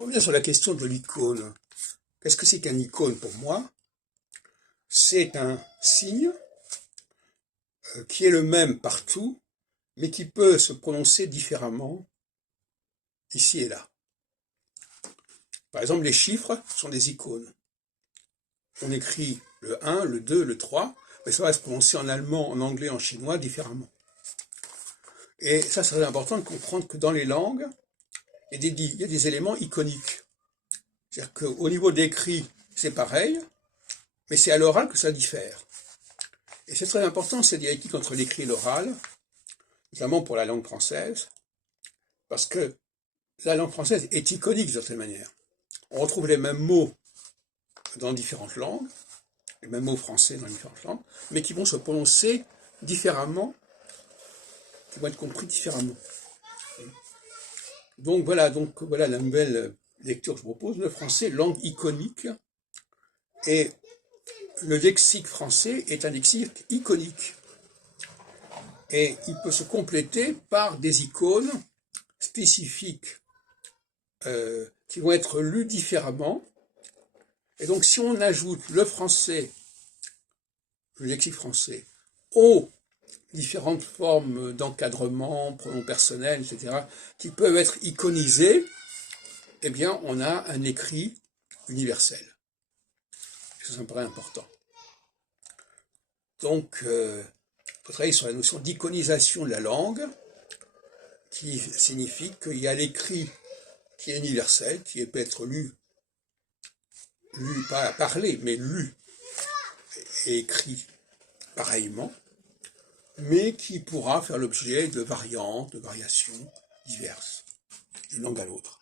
On revient sur la question de l'icône. Qu'est-ce que c'est qu'un icône pour moi? C'est un signe qui est le même partout, mais qui peut se prononcer différemment ici et là. Par exemple, les chiffres sont des icônes. On écrit le 1, le 2, le 3, mais ça va se prononcer en allemand, en anglais, en chinois différemment. Et ça, c'est très important de comprendre que dans les langues, il y a des éléments iconiques. C'est-à-dire qu'au niveau d'écrit, c'est pareil, mais c'est à l'oral que ça diffère. Et c'est très important, cette dialectique entre l'écrit et l'oral, notamment pour la langue française, parce que la langue française est iconique de certaine manière. On retrouve les mêmes mots dans différentes langues, les mêmes mots français dans différentes langues, mais qui vont se prononcer différemment, qui vont être compris différemment. Donc voilà la nouvelle lecture que je propose, le français, langue iconique, et le lexique français est un lexique iconique. Et il peut se compléter par des icônes spécifiques qui vont être lues différemment. Et donc si on ajoute le français, le lexique français, aux différentes formes d'encadrement, pronoms personnels, etc., qui peuvent être iconisées, eh bien on a un écrit universel. Ça me paraît important. Donc, il faut travailler sur la notion d'iconisation de la langue, qui signifie qu'il y a l'écrit qui est universel, qui peut être lu pas parlé, mais lu et écrit pareillement, mais qui pourra faire l'objet de variantes, de variations diverses, d'une langue à l'autre.